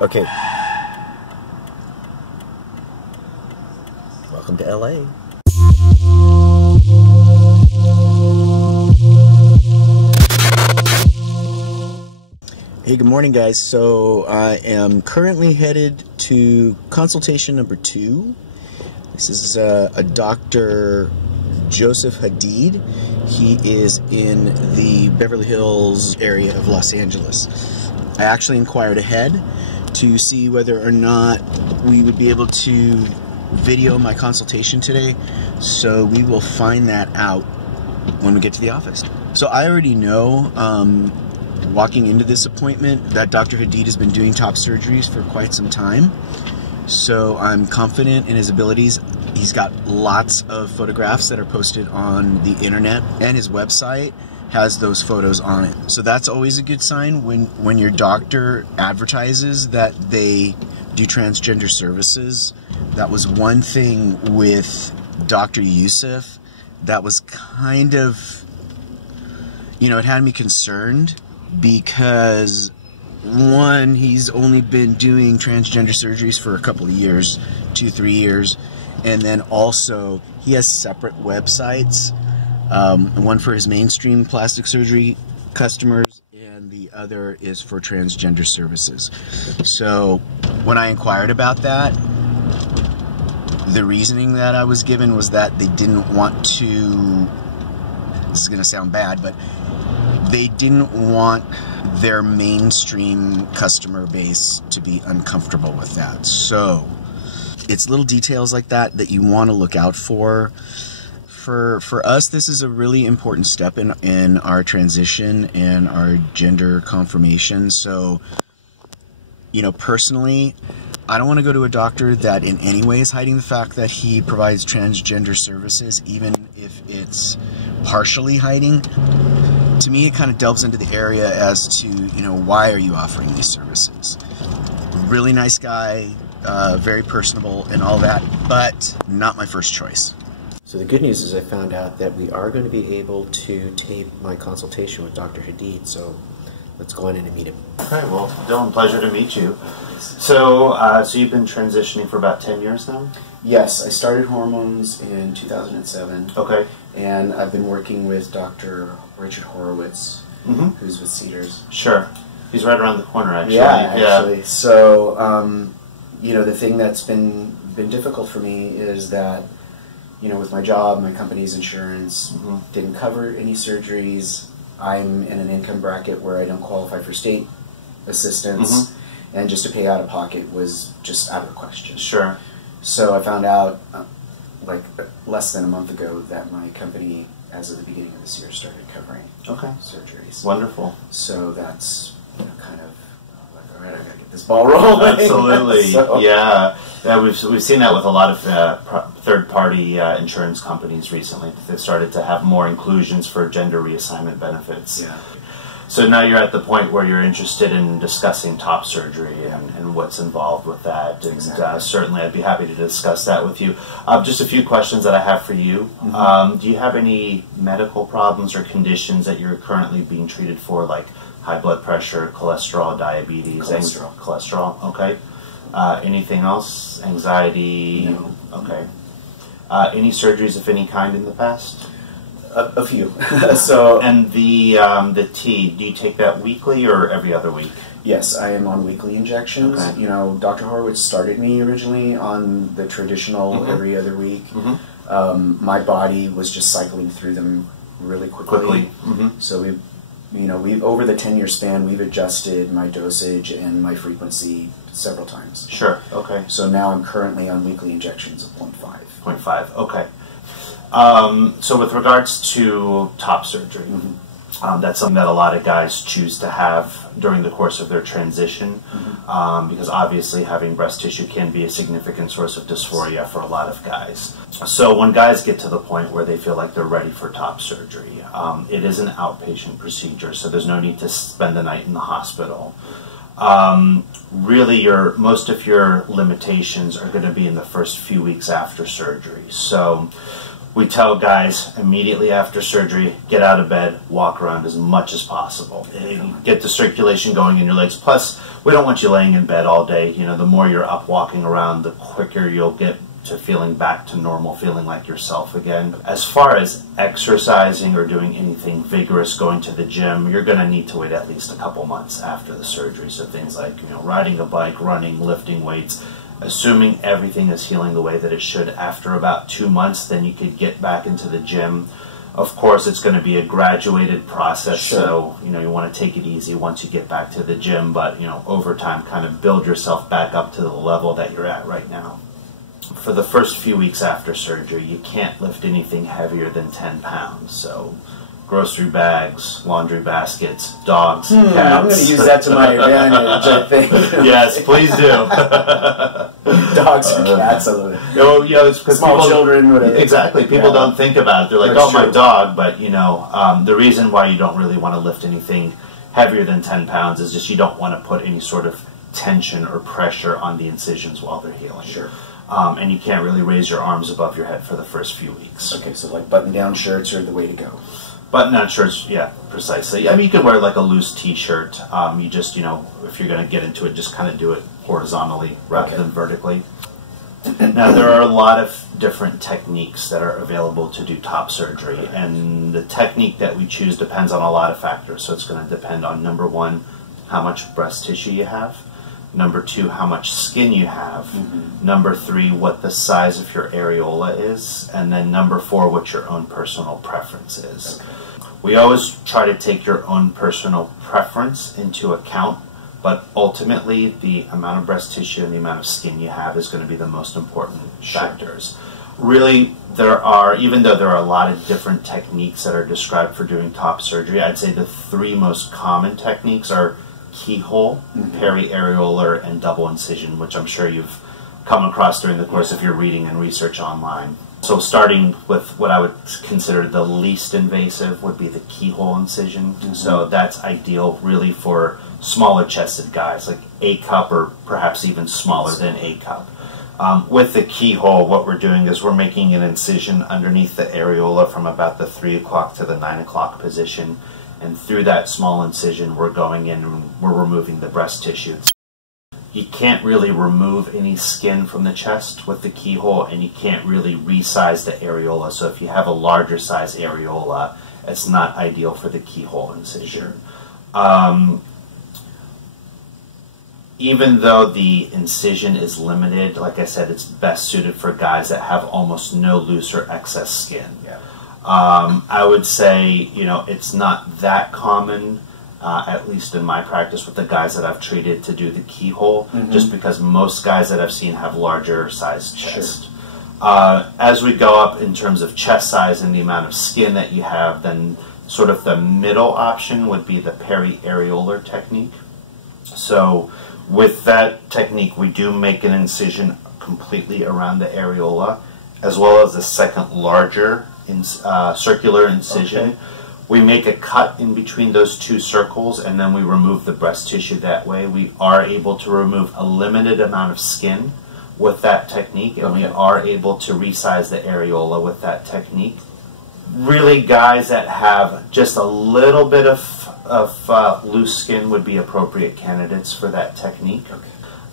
Okay. Welcome to LA. Hey, good morning, guys. So I am currently headed to consultation number 2. This is a Dr. Joseph Hadid. He is in the Beverly Hills area of Los Angeles. I actually inquired ahead to see whether or not we would be able to video my consultation today, so we will find that out when we get to the office. So I already know, walking into this appointment, that Dr. Hadid has been doing top surgeries for quite some time, so I'm confident in his abilities. He's got lots of photographs that are posted on the internet, and his website has those photos on it. So that's always a good sign when your doctor advertises that they do transgender services. That was one thing with Dr. Yusuf that was kind of, it had me concerned, because one, he's only been doing transgender surgeries for a couple of years, 2-3 years, and then also he has separate websites, one for his mainstream plastic surgery customers, and the other is for transgender services. So when I inquired about that, the reasoning that I was given was that they didn't want to, this is going to sound bad, but they didn't want their mainstream customer base to be uncomfortable with that. So it's little details like that that you want to look out for. For us, this is a really important step in our transition and our gender confirmation. So, personally, I don't want to go to a doctor that in any way is hiding the fact that he provides transgender services, even if it's partially hiding. To me, it kind of delves into the area as to, why are you offering these services? Really nice guy, very personable and all that, but not my first choice. So the good news is I found out that we are going to be able to tape my consultation with Dr. Hadid, so let's go in and meet him. Okay, well, Dylan, pleasure to meet you. So you've been transitioning for about 10 years now? Yes, I started hormones in 2007. Okay. And I've been working with Dr. Richard Horowitz, who's with Cedars. Sure. He's right around the corner, actually. Yeah, actually. So, the thing that's been difficult for me is that, with my job, my company's insurance didn't cover any surgeries. I'm in an income bracket where I don't qualify for state assistance, and just to pay out of pocket was just out of the question. Sure. So I found out, less than a month ago, that my company, as of the beginning of this year, started covering surgeries. Wonderful. So that's kind of all right, I gotta get this ball rolling. Absolutely. Yeah, we've seen that with a lot of third-party insurance companies recently. They've started to have more inclusions for gender reassignment benefits. Yeah. So now you're at the point where you're interested in discussing top surgery and what's involved with that. And certainly I'd be happy to discuss that with you. Just a few questions that I have for you. Do you have any medical problems or conditions that you're currently being treated for, like high blood pressure, cholesterol, diabetes? Cholesterol, okay. Anything else? Anxiety? No. Okay. Any surgeries of any kind in the past? A few. So, and the T, do you take that weekly or every other week? Yes, I am on weekly injections. Okay. Dr. Horowitz started me originally on the traditional every other week. My body was just cycling through them really quickly. So we over the 10-year span, we've adjusted my dosage and my frequency several times. Sure. Okay. So now I'm currently on weekly injections of 0.5. 0.5. Okay. So with regards to top surgery, that's something that a lot of guys choose to have during the course of their transition, because obviously having breast tissue can be a significant source of dysphoria for a lot of guys. So when guys get to the point where they feel like they're ready for top surgery, it is an outpatient procedure, so there's no need to spend the night in the hospital. Really, most of your limitations are going to be in the first few weeks after surgery. So we tell guys immediately after surgery, get out of bed, walk around as much as possible. Get the circulation going in your legs. Plus, we don't want you laying in bed all day. You know, the more you're up walking around, the quicker you'll get to feeling back to normal, feeling like yourself again. As far as exercising or doing anything vigorous, going to the gym, you're going to need to wait at least a couple months after the surgery. So things like, you know, riding a bike, running, lifting weights, assuming everything is healing the way that it should, after about 2 months, then you could get back into the gym. Of course, it's going to be a graduated process, so, you know, you want to take it easy once you get back to the gym, but, you know, over time, kind of build yourself back up to the level that you're at right now. For the first few weeks after surgery, you can't lift anything heavier than 10 pounds, so grocery bags, laundry baskets, dogs, cats. I'm going to use that to my advantage, I think. Yes, please do. Dogs and cats, I love it. Oh, yeah, it's because small children, whatever. Exactly. People don't think about it. They're like, "Oh, my dog," but you know, the reason why you don't really want to lift anything heavier than 10 pounds is just you don't want to put any sort of tension or pressure on the incisions while they're healing. Sure. And you can't really raise your arms above your head for the first few weeks. Okay, so like button-down shirts are the way to go. Button-down shirts, yeah, precisely. I mean, you can wear like a loose T-shirt. You just, you know, if you're going to get into it, just kind of do it horizontally rather than vertically. Now, there are a lot of different techniques that are available to do top surgery, and the technique that we choose depends on a lot of factors. So it's going to depend on, number one, how much breast tissue you have. Number two, how much skin you have. Number three, what the size of your areola is. And then number four, what your own personal preference is. We always try to take your own personal preference into account, but ultimately the amount of breast tissue and the amount of skin you have is going to be the most important factors. Really, there are, even though there are a lot of different techniques that are described for doing top surgery, I'd say the three most common techniques are keyhole, peri-areolar, and double incision, which I'm sure you've come across during the course of your reading and research online. So starting with what I would consider the least invasive would be the keyhole incision. So that's ideal really for smaller chested guys, like A cup or perhaps even smaller than A cup. With the keyhole, what we're doing is we're making an incision underneath the areola from about the 3 o'clock to the 9 o'clock position. And through that small incision, we're going in and we're removing the breast tissue. You can't really remove any skin from the chest with the keyhole, and you can't really resize the areola. So if you have a larger size areola, it's not ideal for the keyhole incision. Even though the incision is limited, like I said, it's best suited for guys that have almost no loose or excess skin. I would say, you know, it's not that common, at least in my practice with the guys that I've treated, to do the keyhole, just because most guys that I've seen have larger size chest. As we go up in terms of chest size and the amount of skin that you have, then sort of the middle option would be the peri-areolar technique. So with that technique, we do make an incision completely around the areola, as well as a second larger circular incision. We make a cut in between those two circles, and then we remove the breast tissue that way. We are able to remove a limited amount of skin with that technique, and we are able to resize the areola with that technique. Really, guys that have just a little bit of loose skin would be appropriate candidates for that technique.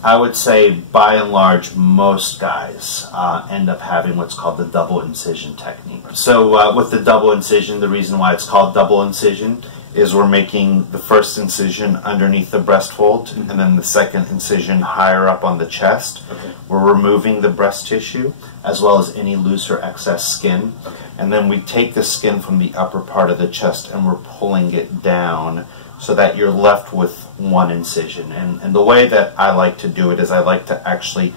I would say, by and large, most guys end up having what's called the double incision technique. So with the double incision, the reason why it's called double incision is we're making the first incision underneath the breast fold, and then the second incision higher up on the chest. We're removing the breast tissue, as well as any loose or excess skin. And then we take the skin from the upper part of the chest and we're pulling it down, so that you're left with one incision. And the way that I like to do it is I like to actually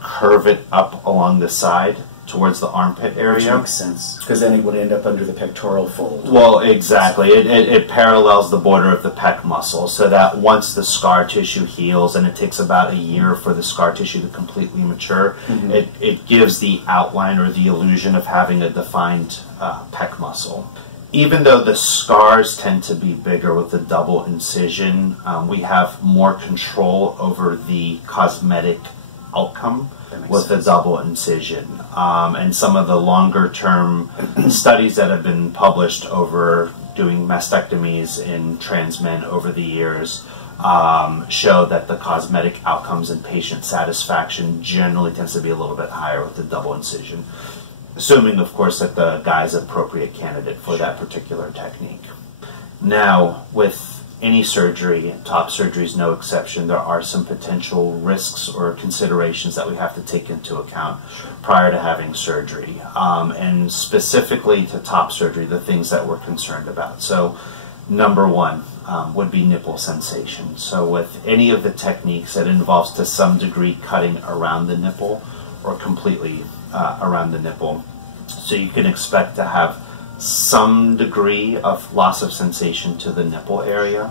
curve it up along the side towards the armpit area. Which makes sense, because then it would end up under the pectoral fold. Well, exactly. It parallels the border of the pec muscle, so that once the scar tissue heals, and it takes about a year for the scar tissue to completely mature, it gives the outline or the illusion of having a defined pec muscle. Even though the scars tend to be bigger with the double incision, we have more control over the cosmetic outcome with a double incision. And some of the longer term studies that have been published over doing mastectomies in trans men over the years show that the cosmetic outcomes and patient satisfaction generally tends to be a little bit higher with the double incision, assuming, of course, that the guy is an appropriate candidate for that particular technique. Now, with any surgery, top surgery is no exception, there are some potential risks or considerations that we have to take into account prior to having surgery. And specifically to top surgery, the things that we're concerned about. So, number one would be nipple sensation. So with any of the techniques that involves to some degree cutting around the nipple or completely around the nipple, so you can expect to have some degree of loss of sensation to the nipple area.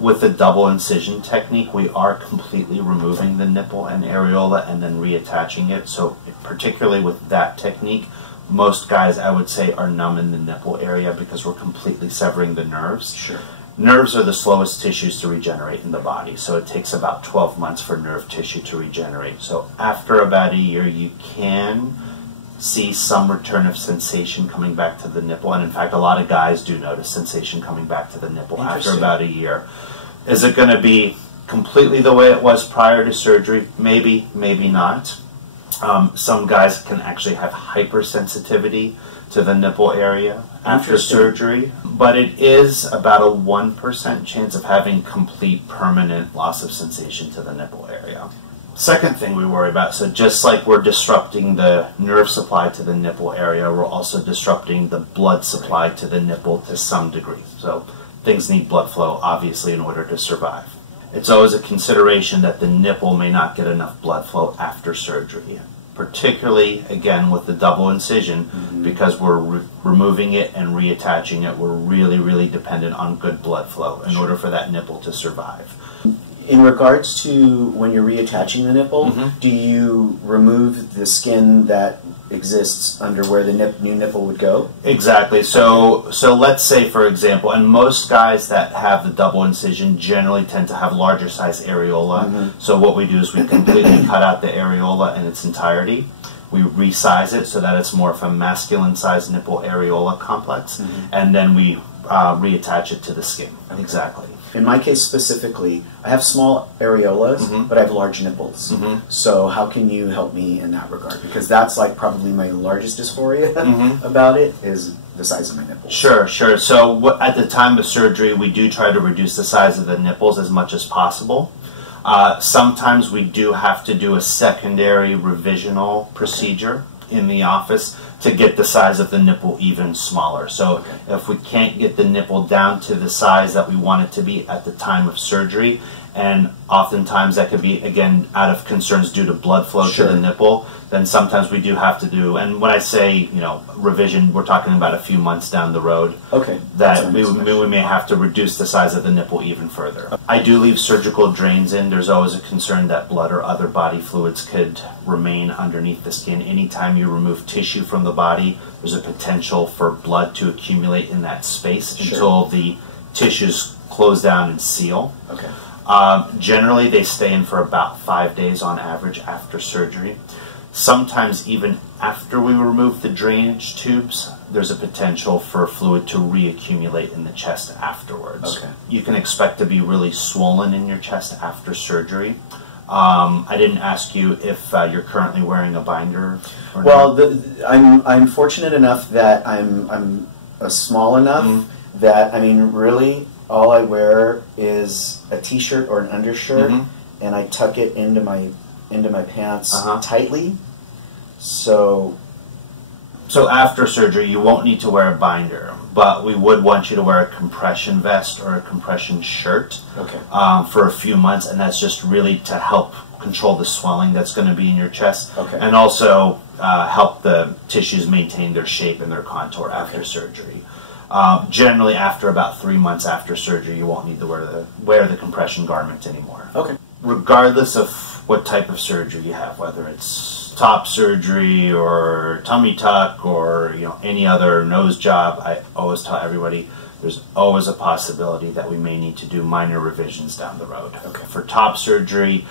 With the double incision technique, we are completely removing the nipple and areola and then reattaching it. So particularly with that technique, most guys, I would say, are numb in the nipple area because we're completely severing the nerves. Sure. Nerves are the slowest tissues to regenerate in the body, so it takes about 12 months for nerve tissue to regenerate. So after about a year, you can see some return of sensation coming back to the nipple, and in fact, a lot of guys do notice sensation coming back to the nipple after about a year. Is it going to be completely the way it was prior to surgery? Maybe, maybe not. Some guys can actually have hypersensitivity to the nipple area after surgery, but it is about a 1% chance of having complete permanent loss of sensation to the nipple area. Second thing we worry about, so just like we're disrupting the nerve supply to the nipple area, we're also disrupting the blood supply to the nipple to some degree. So things need blood flow, obviously, in order to survive. It's always a consideration that the nipple may not get enough blood flow after surgery, particularly, again, with the double incision, because we're removing it and reattaching it. We're really, really dependent on good blood flow in order for that nipple to survive. In regards to when you're reattaching the nipple, do you remove the skin that exists under where the new nipple would go? Exactly. So let's say, for example, and most guys that have the double incision generally tend to have larger size areola. So what we do is we completely cut out the areola in its entirety. We resize it so that it's more of a masculine size nipple areola complex, and then we reattach it to the skin. Exactly. In my case specifically, I have small areolas, but I have large nipples. So how can you help me in that regard? Because that's like probably my largest dysphoria about it, is the size of my nipples. Sure, sure. So at the time of surgery, we do try to reduce the size of the nipples as much as possible. Sometimes we do have to do a secondary revisional procedure in the office to get the size of the nipple even smaller. So if we can't get the nipple down to the size that we want it to be at the time of surgery, and oftentimes that could be, again, out of concerns due to blood flow to the nipple, then sometimes we do have to do, and when I say, you know, revision, we're talking about a few months down the road, that we may have to reduce the size of the nipple even further. I do leave surgical drains in. There's always a concern that blood or other body fluids could remain underneath the skin. Anytime you remove tissue from the body, there's a potential for blood to accumulate in that space until the tissues close down and seal. Generally, they stay in for about 5 days on average after surgery. Sometimes even after we remove the drainage tubes, there's a potential for fluid to reaccumulate in the chest afterwards. You can expect to be really swollen in your chest after surgery. I didn't ask you if you're currently wearing a binder or not. I'm fortunate enough that I'm small enough that, I mean, really, all I wear is a t-shirt or an undershirt, and I tuck it into my pants tightly. So after surgery, you won't need to wear a binder, but we would want you to wear a compression vest or a compression shirt for a few months, and that's just really to help control the swelling that's going to be in your chest, and also help the tissues maintain their shape and their contour after surgery. Generally, after about 3 months after surgery, you won't need to wear the compression garment anymore. Regardless of what type of surgery you have, whether it's top surgery or tummy tuck or any other nose job, I always tell everybody there's always a possibility that we may need to do minor revisions down the road. For top surgery,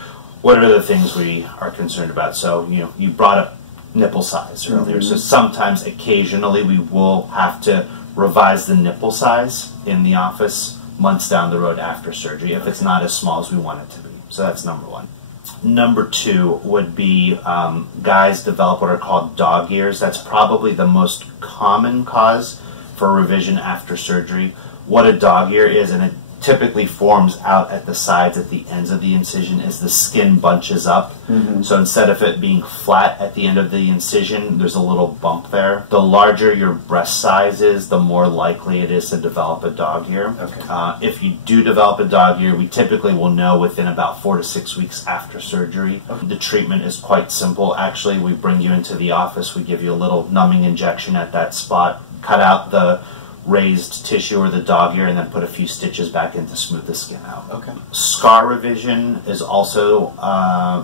what are the things we are concerned about? So, you brought up nipple size earlier. So sometimes, occasionally, we will have to revise the nipple size in the office months down the road after surgery if it's not as small as we want it to be. So that's number one. Number two would be guys develop what are called dog ears. That's probably the most common cause for revision after surgery. What a dog ear is, and it typically forms out at the sides, at the ends of the incision, as the skin bunches up. So instead of it being flat at the end of the incision, there's a little bump there. The larger your breast size is, the more likely it is to develop a dog ear. If you do develop a dog ear, we typically will know within about 4 to 6 weeks after surgery. The treatment is quite simple. Actually, we bring you into the office, we give you a little numbing injection at that spot, cut out the raised tissue or the dog ear, and then put a few stitches back in to smooth the skin out. Scar revision is also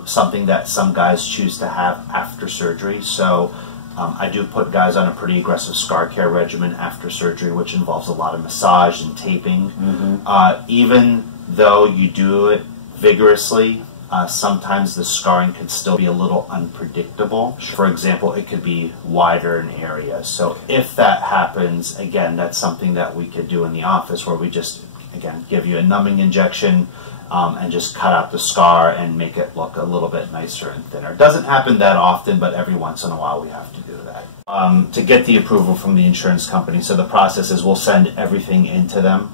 something that some guys choose to have after surgery. So I do put guys on a pretty aggressive scar care regimen after surgery, which involves a lot of massage and taping. Even though you do it vigorously, sometimes the scarring could still be a little unpredictable. For example, it could be wider in areas. So if that happens, again, that's something that we could do in the office, where we just, again, give you a numbing injection and just cut out the scar and make it look a little bit nicer and thinner. It doesn't happen that often, but every once in a while we have to do that. To get the approval from the insurance company, so the process is we'll send everything into them.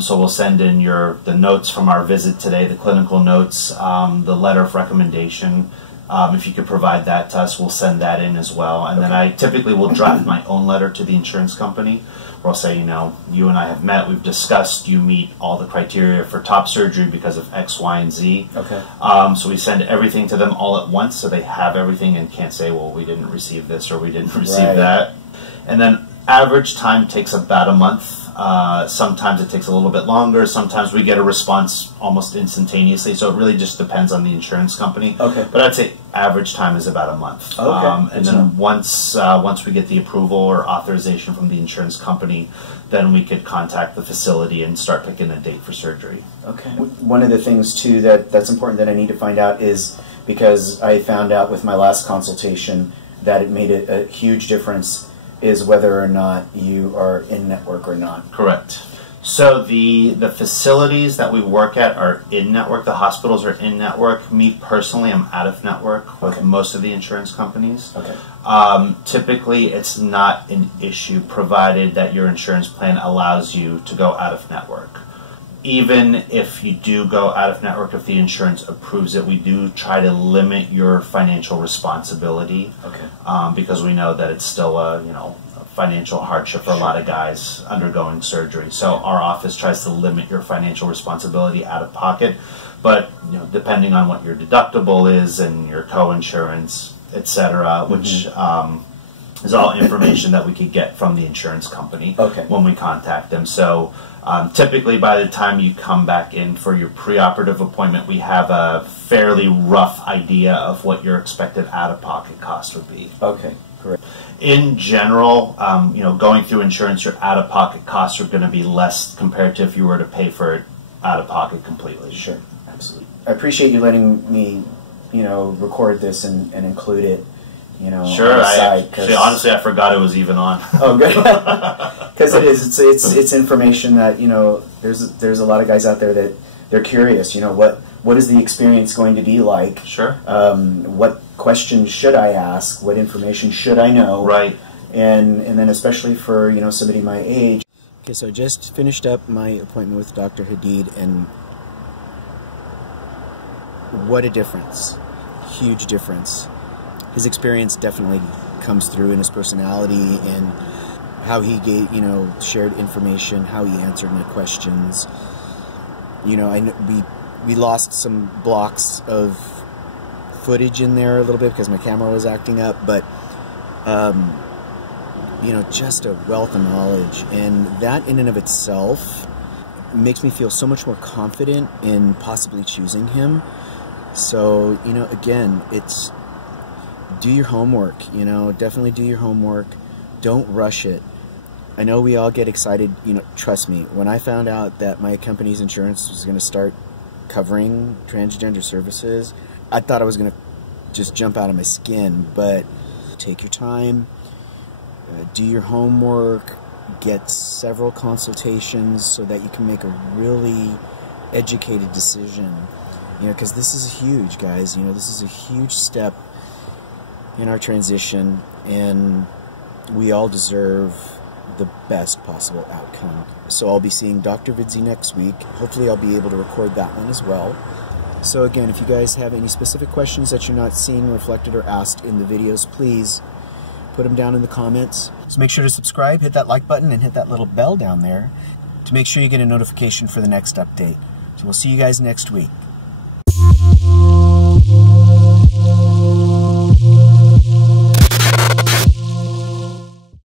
So we'll send in the notes from our visit today, the clinical notes, the letter of recommendation. If you could provide that to us, we'll send that in as well. And then I typically will draft my own letter to the insurance company, where I'll say, you and I have met, we've discussed, you meet all the criteria for top surgery because of X, Y, and Z. So we send everything to them all at once, so they have everything and can't say, well, we didn't receive this or we didn't receive that. And then average time takes about a month. Sometimes it takes a little bit longer. Sometimes we get a response almost instantaneously. So it really just depends on the insurance company. But I'd say average time is about a month. And then once we get the approval or authorization from the insurance company, then we could contact the facility and start picking a date for surgery. One of the things too that's important that I need to find out is, because I found out with my last consultation that it made a huge difference, is whether or not you are in network or not. Correct. So the facilities that we work at are in network. The hospitals are in network. Me personally, I'm out of network with most of the insurance companies. Typically, it's not an issue provided that your insurance plan allows you to go out of network. Even if you do go out of network, if the insurance approves it, we do try to limit your financial responsibility, because we know that it's still a financial hardship for a lot of guys undergoing surgery. So our office tries to limit your financial responsibility out of pocket, but depending on what your deductible is and your co-insurance, etc., which is all information that we could get from the insurance company when we contact them. So typically by the time you come back in for your preoperative appointment, we have a fairly rough idea of what your expected out-of-pocket cost would be. Correct. In general, going through insurance, your out-of-pocket costs are going to be less compared to if you were to pay for it out-of-pocket completely. Absolutely. I appreciate you letting me, record this and include it. Honestly, I forgot it was even on. Good. Because it is. It's information that there's a lot of guys out there that they're curious. What is the experience going to be like? What questions should I ask? What information should I know? And then especially for somebody my age. Okay, so I just finished up my appointment with Dr. Hadid, and what a difference! Huge difference. His experience definitely comes through in his personality and how he gave, shared information, how he answered my questions. We lost some blocks of footage in there a little bit because my camera was acting up, but just a wealth of knowledge, and that in and of itself makes me feel so much more confident in possibly choosing him. So, again, it's do your homework, definitely do your homework. Don't rush it. I know we all get excited, trust me, when I found out that my company's insurance was going to start covering transgender services, I thought I was going to just jump out of my skin, but take your time, do your homework, get several consultations so that you can make a really educated decision, you know, because this is huge, guys. You know, this is a huge step in our transition, and we all deserve the best possible outcome. So I'll be seeing Dr. Vidzi next week. Hopefully I'll be able to record that one as well. So again, if you guys have any specific questions that you're not seeing reflected or asked in the videos, please put them down in the comments. So make sure to subscribe, hit that like button, and hit that little bell down there to make sure you get a notification for the next update. So we'll see you guys next week.